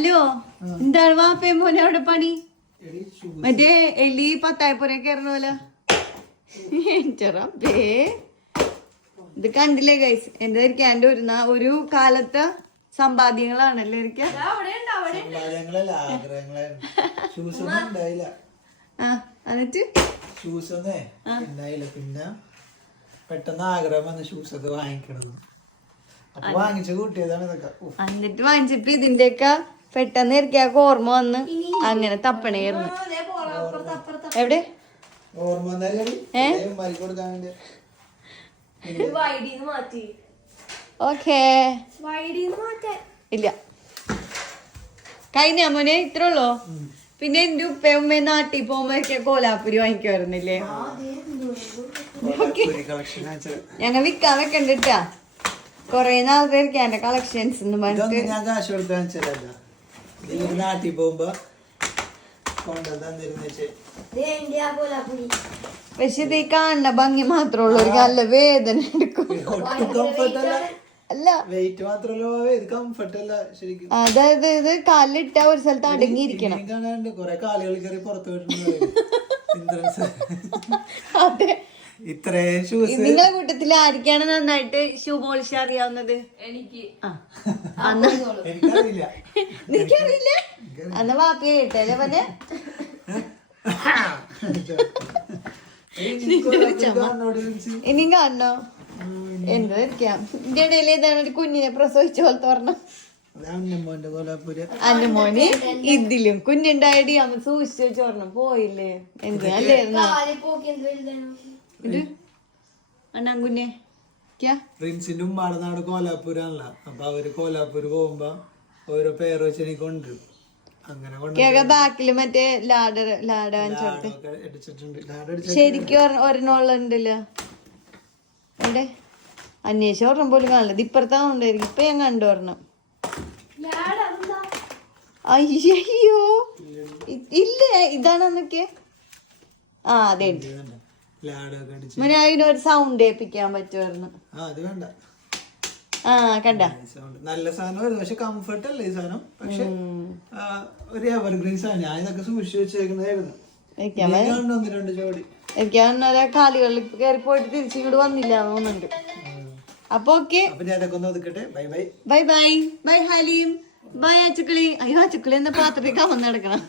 Hello, എന്താണ് വാപ്പയും മോനെ അവിടെ പണി? മറ്റേ എലി പത്തായപ്പുര കയറണോലോ. റബ്ബേ, ഇത് കണ്ടില്ലേ ഗൈസ്? എന്താ എന്റെ ഒരു കാലത്തെ സമ്പാദ്യങ്ങളാണല്ലേ ഇരിക്ക. എന്നിട്ട് പിന്നെ പെട്ടെന്ന് ആഗ്രഹം വന്ന് ഷൂസ് ഒക്കെ വാങ്ങിക്കണം. വാങ്ങിച്ചു കൂട്ടിയതാണ് ഇതൊക്കെ. എന്നിട്ട് വാങ്ങിച്ചപ്പോ ഇതിന്റെയൊക്കെ പെട്ടെന്ന് ഇരിക്കാക്ക് ഓർമ്മ വന്ന് അങ്ങനെ തപ്പണേർന്ന്. എവിടെ ഓക്കേ ഇല്ല കഴിഞ്ഞ മോനെ ഇത്ര ഉള്ളോ? പിന്നെ എന്റെ ഉപ്പയമ്മ നാട്ടിൽ പോകുമ്പോ കോലാപ്പുരി വാങ്ങിക്കുമായിരുന്നില്ലേ? ഞങ്ങൾ വിൽക്കാൻ വെക്കണ്ടിട്ടാ കൊറേ നാളത്തേക്ക് എന്റെ കളക്ഷൻസ് നാട്ടിൽ പോകുമ്പോ പക്ഷെ ഇത് കാണുന്ന ഭംഗി മാത്രമേ ഉള്ളൂ, ഒരു നല്ല വേദന എടുക്കും. അല്ല അതായത് ഇത് കാലിട്ട ഒരു സ്ഥലത്ത് അടങ്ങിയിരിക്കണം. അതെ, നിങ്ങളെ കൂട്ടത്തിൽ ആർക്കാണ് നന്നായിട്ട് ഷൂ പോളിഷ് അറിയാവുന്നത്? എനിക്കറിയില്ല. അന്ന് വാപ്പിയെ കേട്ടല്ലേ പറഞ്ഞ ഇനിയും കാണണോ? എന്താ ഇരിക്കാം ഇതിന്റെ ഇടയിൽ ഏതാണ് ഒരു കുഞ്ഞിനെ പ്രസവിച്ച പോലത്തെ പറഞ്ഞ അന്നുമോന് ഇതിലും കുഞ്ഞുണ്ടായിട്ട് അമ്മ സൂക്ഷിച്ചു ചോർണം പോയില്ലേ? എന്തിനാ ഇത് അണ്ണാങ്കുഞ്ഞെ പ്രിൻസിന്റെ ഉമ്മാടെ നാട് കോലാപ്പൂരാണല്ലോ. അപ്പൊ അവര് കോലാപ്പൂര് പോകുമ്പോ ഓരോ പേര് വെച്ച് കൊണ്ടുവരും. അങ്ങനെ ബാക്കില് മറ്റേ ശരിക്കും ഒരെണ്ണുള്ളണ്ടല്ലോ. എവിടെ അന്വേഷിച്ച ഒരെണ്ണം പോലും കാണില്ല. ഇപ്പുറത്താണ്ടായിരിക്കും. ഇപ്പൊ ഞാൻ കണ്ടു ഒരെണ്ണം. അയ്യോ ഇല്ലേ, ഇതാണെന്നൊക്കെ. ആ അതെ, അതിനൊരു സൗണ്ട് ഏൽപ്പിക്കാൻ പറ്റുമായിരുന്നു. ആ കണ്ട നല്ല സാധനം, പക്ഷെ കംഫർട്ട് അല്ലേ ഈ സാധനം. പക്ഷെ ഒരു എവർഗ്രീൻ സാധനം. ഞാൻ ഇതൊക്കെ സൂക്ഷിച്ചു വെച്ചേക്കുന്നതായിരുന്നു. എനിക്ക് കാലുകളിൽ കയറി പോയിട്ട് തിരിച്ചിങ്ങോട്ട് വന്നില്ല തോന്നുന്നുണ്ട്. അപ്പൊ okay, bye bye bye Haleem, bye അച്ചുക്കളി. അയ്യോ അച്ചുക്കളി എന്ന പാത്രത്തേക്കാ വന്ന് നടക്കണം.